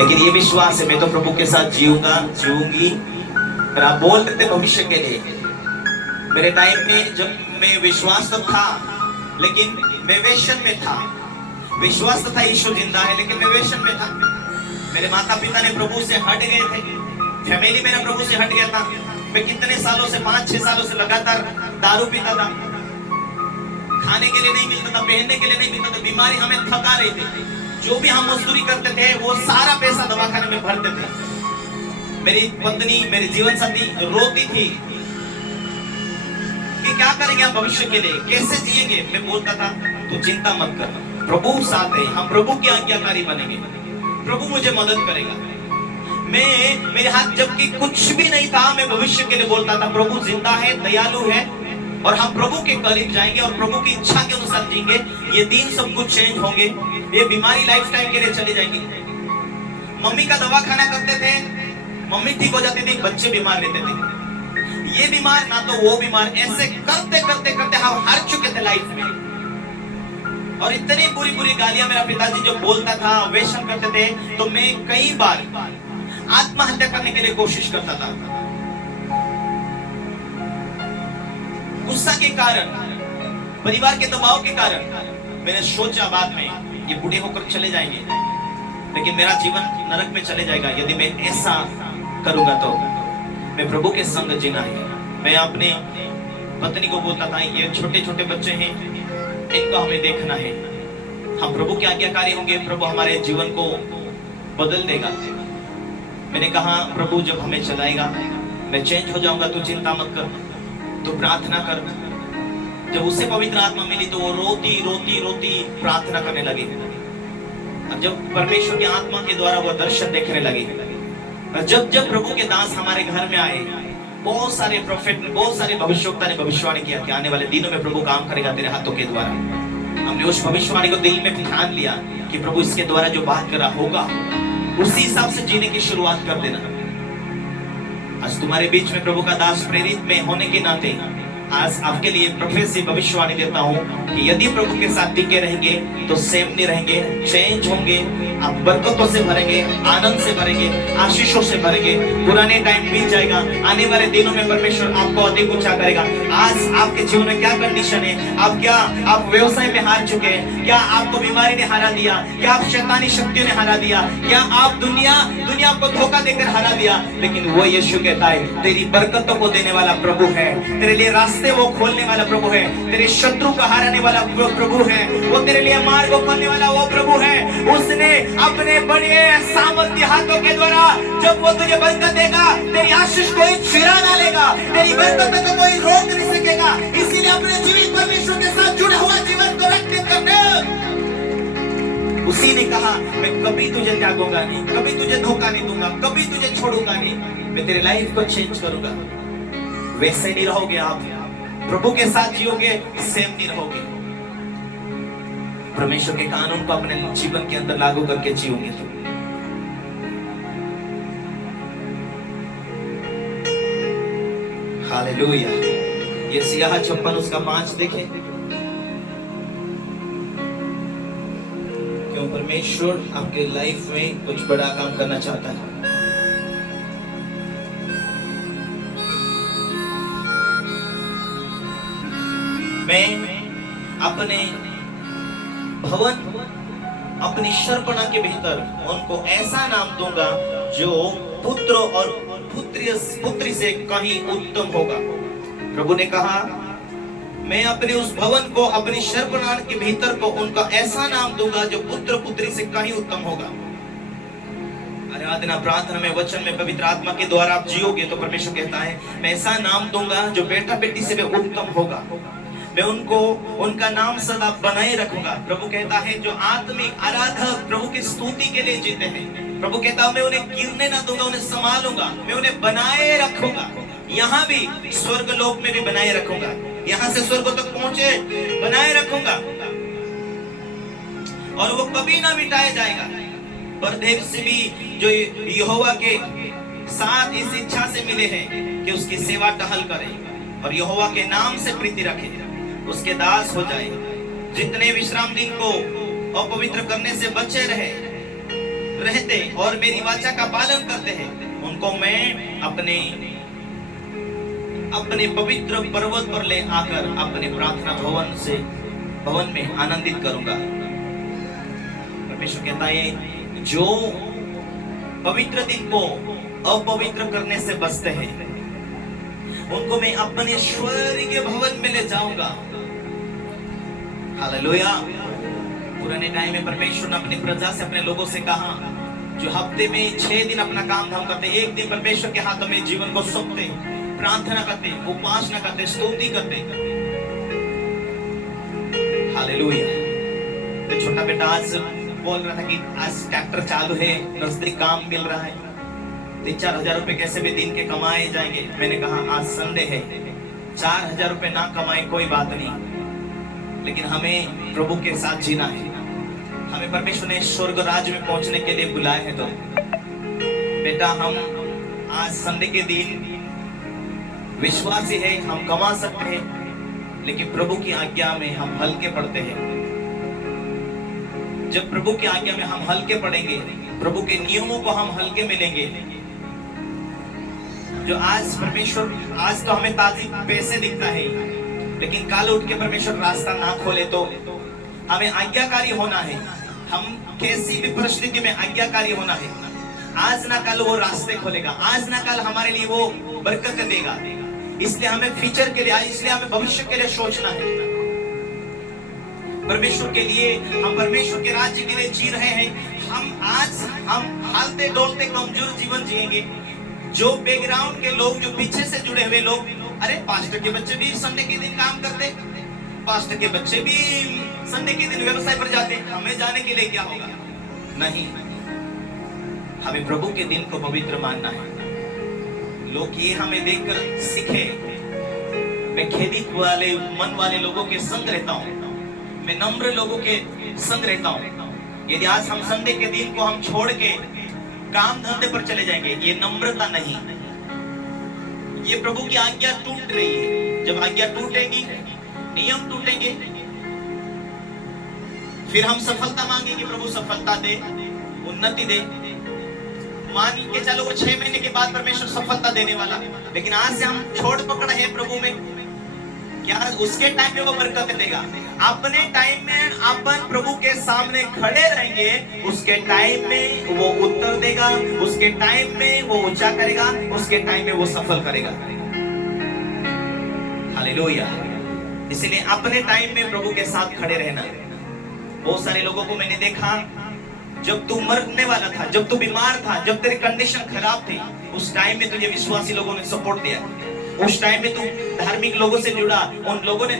लेकिन ये विश्वास है मैं तो प्रभु के साथ जीऊंगा जीऊंगी। पर आप बोल देते भविष्य के लिए। मेरे टाइम में जब मैं विश्वास तो था लेकिन मैं वेशन में था। विश्वास तो था यीशु जिंदा है लेकिन मैं वेशन में था। मेरे माता पिता ने प्रभु से हट गए थे, फैमिली मेरा प्रभु से हट गया था। मैं कितने सालों से 5-6 सालों से लगातार दारू पीता था। खाने के लिए नहीं मिलता था, पहनने के लिए नहीं मिलता था, बीमारी हमें थका रही थी। जो भी हम मजदूरी करते थे वो सारा पैसा दवाखाने में भरते थे। मेरी पत्नी मेरी जीवन साथी रोती थी कि क्या करेंगे आप भविष्य के लिए, कैसे जिएंगे। मैं बोलता था तू चिंता मत कर, प्रभु साथ है, हम प्रभु की आज्ञाकारी बनेंगे, प्रभु मुझे मदद करेगा। मैं मेरे हाथ जबकि कुछ भी नहीं था, मैं भविष्य के लिए बोलता था प्रभु जिंदा है, दयालु है और हम प्रभु के करीब जाएंगे और प्रभु की इच्छा के अनुसार जिएंगे। ये दिन सब कुछ चेंज होंगे, ये बीमारी लाइफ टाइम के लिए चली जाएगी। मम्मी का दवाखाना करते थे, मम्मी ठीक हो जाती थी, बच्चे बीमार रहते थे। ये बीमार ना तो वो बीमार, ऐसे करते करते करते हम हार चुके थे लाइफ में। और इतनी बुरी बुरी गालियां मेरा पिताजी जो बोलता था, वेशन करते थे, तो मैं कई बार आत्महत्या करने के लिए कोशिश करता था। गुस्सा के कारण, परिवार के दबाव के कारण मैंने सोचा बाद में ये बूढ़े होकर चले जाएंगे लेकिन मेरा जीवन नरक में चले जाएगा यदि मैं ऐसा करूंगा। तो मैं प्रभु के संग जीना है। मैं अपने पत्नी को बोलता था ये छोटे छोटे बच्चे हैं, इनको हमें देखना है, हम प्रभु के आज्ञाकारी होंगे, प्रभु हमारे जीवन को बदल देगा। मैंने कहा प्रभु जब हमें चलाएगा मैं चेंज हो जाऊंगा, तू चिंता मत कर, तू प्रार्थना कर। जब उसे पवित्र आत्मा मिली तो वो रोती रोती रोती प्रार्थना करने लगी। और जब परमेश्वर की आत्मा के द्वारा वो दर्शन देखने लगी, जब जब प्रभु के दास हमारे घर में आए, बहुत सारे प्रोफेट, बहुत सारे भविष्यवक्ता ने भविष्यवाणी किया कि आने वाले दिनों में प्रभु काम करेगा तेरे हाथों के द्वारा। हमने उस भविष्यवाणी को दिल में ध्यान लिया कि प्रभु इसके द्वारा जो बात कर रहा होगा उसी हिसाब से जीने की शुरुआत कर देना। आज तुम्हारे बीच में प्रभु का दास प्रेरित में होने के नाते आज आपके लिए प्रोफेसी भविष्यवाणी देता हूँ कि यदि प्रभु के साथ टिके रहेंगे तो सेम नहीं रहेंगे, चेंज होंगे, आप बरकतों से भरेंगे, आनंद से भरेंगे, आशीषों से भरेंगे। पुराने टाइम बीत जाएगा, आने वाले दिनों में परमेश्वर आपको अधिक ऊंचा करेगा। आज आपके जीवन में क्या कंडीशन है, आप व्यवसाय में हार चुके हैं, क्या आपको बीमारी ने हरा दिया, क्या आप शैतानी शक्तियों ने हरा दिया, क्या आप दुनिया आपको धोखा देकर हरा दिया, लेकिन वो यीशु कहता है तेरी बरकतों को देने वाला प्रभु है, तेरे लिए रास्ते वो खोलने वाला प्रभु है, तेरे शत्रु को हराने वाला प्रभु है, वो तेरे लिए मार्ग खोलने वाला वो प्रभु है। उसने अपने बड़े सामर्थ्य हाथों के द्वारा जब वो तुझे बरकत देगा, तेरी आशीष कोई चुरा ना लेगा, तेरी बरकत को कोई रोक नहीं सकेगा। इसीलिए अपने जीवित परमेश्वर के साथ जुड़ा हुआ जीवन को व्यतीत करने। उसी ने कहा मैं कभी तुझे त्यागूंगा नहीं, कभी तुझे धोखा नहीं दूंगा, कभी तुझे छोड़ूंगा नहीं, मैं तेरे लाइफ को चेंज करूंगा। वैसे नहीं रहोगे आप, प्रभु के साथ जियोगे, सेम नहीं रहोगे। परमेश्वर के कानून को अपने जीवन के अंदर लागू करके जियोगे तो हालेलुया। ये सियाह चप्पन उसका 5 देखे क्यों परमेश्वर आपके लाइफ में कुछ बड़ा काम करना चाहता है। मैं अपने भवन, अपनी शर्पणा के भीतर उनको ऐसा नाम दूंगा जो पुत्र और पुत्री से कहीं उत्तम होगा। प्रभु ने कहा मैं अपने उस भवन को, अपनी शर्पणा के भीतर को उनका ऐसा नाम दूंगा जो पुत्र पुत्री से कहीं उत्तम होगा। आराधना, प्रार्थना में, वचन में, पवित्र आत्मा के द्वारा आप जियोगे तो परमेश्वर कहता है मैं ऐसा नाम दूंगा जो बेटा बेटी से भी उत्तम होगा। मैं उनको, उनका नाम सदा बनाए रखूंगा। प्रभु कहता है जो आत्मिक आराधक प्रभु की स्तुति के लिए जीते हैं, प्रभु कहता है मैं उन्हें गिरने ना दूंगा, उन्हें संभालूंगा, मैं उन्हें बनाए रखूंगा। यहाँ भी स्वर्ग लोक में भी बनाए रखूंगा, यहाँ से स्वर्ग तक पहुंचे बनाए रखूंगा और वो कभी ना मिटाया जाएगा। परदेव से भी जो यहोवा के साथ इस इच्छा से मिले हैं कि उसकी सेवा टहल करें और यहोवा के नाम से प्रीति रखें, उसके दास हो जाए, जितने विश्राम दिन को अपवित्र करने से बचे रहे, रहते और मेरी वाचा का पालन करते हैं, उनको मैं अपने पवित्र पर्वत पर ले आकर अपने प्रार्थना भवन में आनंदित करूंगा। परमेश्वर कहता है जो पवित्र दिन को अपवित्र करने से बचते हैं उनको मैं अपने स्वर्गीय भवन में ले जाऊंगा। हालेलुया। पुराने टाइम में परमेश्वर ने अपनी प्रजा से, अपने लोगों से कहा जो हफ्ते में 6 दिन अपना काम धाम करते, एक दिन परमेश्वर के हाथों में जीवन को सौंपते, प्रार्थना करते, उपासना करते, स्तुति करते। हालेलुया। तो छोटा बेटा आज बोल रहा था कि आज ट्रैक्टर चालू है, नजदीक काम मिल रहा है, 3-4 हजार रुपए कैसे भी दिन के कमाए जाएंगे। मैंने कहा आज संडे है, 4,000 रुपए ना कमाए कोई बात नहीं, लेकिन हमें प्रभु के साथ जीना है। हमें परमेश्वर ने स्वर्ग राज्य में पहुंचने के लिए बुलाए हैं। तो बेटा हम आज संडे के दिन विश्वासी है, हम कमा सकते हैं, लेकिन प्रभु की आज्ञा में हम हल्के पड़ते हैं। जब प्रभु की आज्ञा में हम हल्के पड़ेंगे, प्रभु के नियमों को हम हल्के में लेंगे, जो आज परमेश्वर, आज तो हमें ताजी पैसे दिखता है, लेकिन कल उठ के परमेश्वर रास्ता ना खोले तो हमें आज्ञाकारी होना है। हम कैसी भी परिस्थिति में आज्ञाकारी होना है। आज ना कल वो रास्ते खोलेगा, आज ना कल हमारे लिए वो बरकत देगा। इसलिए हमें फ्यूचर के लिए, इसलिए हमें भविष्य के लिए सोचना है। परमेश्वर के लिए, हम परमेश्वर के राज्य के लिए जी रहे हैं। हम हालते डोलते कमजोर जीवन जिएंगे। जो बैकग्राउंड के लोग, जो पीछे से जुड़े हुए लोग, अरे पास्टर के बच्चे भी संडे के दिन काम करते, पास्टर के बच्चे भी संडे के दिन व्यवसाय पर जाते, हमें जाने के लिए क्या होगा? नहीं, हमें प्रभु के दिन को पवित्र मानना है। लोग ये हमें देखकर सीखे। मैं खेदित वाले मन वाले लोगों के संग रहता हूँ, मैं नम्र लोगों के संग रहता हूँ। यदि आज हम संडे के दिन को हम छोड़ के काम धंधे पर चले जाएंगे, ये नम्रता नहीं, ये प्रभु की आज्ञा टूट रही है। जब आज्ञा टूटेगी, नियम टूटेंगे, फिर हम सफलता मांगेंगे, प्रभु सफलता दे, उन्नति दे। मान के चलो वो 6 महीने के बाद परमेश्वर सफलता देने वाला, लेकिन आज से हम छोड़ पकड़ है प्रभु में, क्या उसके टाइम में वो बरकत देगा? अपने टाइम में अपन प्रभु के सामने खड़े रहेंगे, उसके टाइम में वो उत्तर देगा, उसके टाइम में वो ऊंचा करेगा, उसके टाइम में वो सफल करेगा। हालेलुया। इसलिए अपने टाइम में प्रभु के साथ खड़े रहना। बहुत सारे लोगों को मैंने देखा, जब तू मरने वाला था, जब तू बीमार था, जब तेरी कंडीशन खराब थी, उस टाइम में तुझे विश्वासी लोगों ने सपोर्ट दिया। उस टाइम में तू धार्मिक लोगों से जुड़ा, उन लोगों ने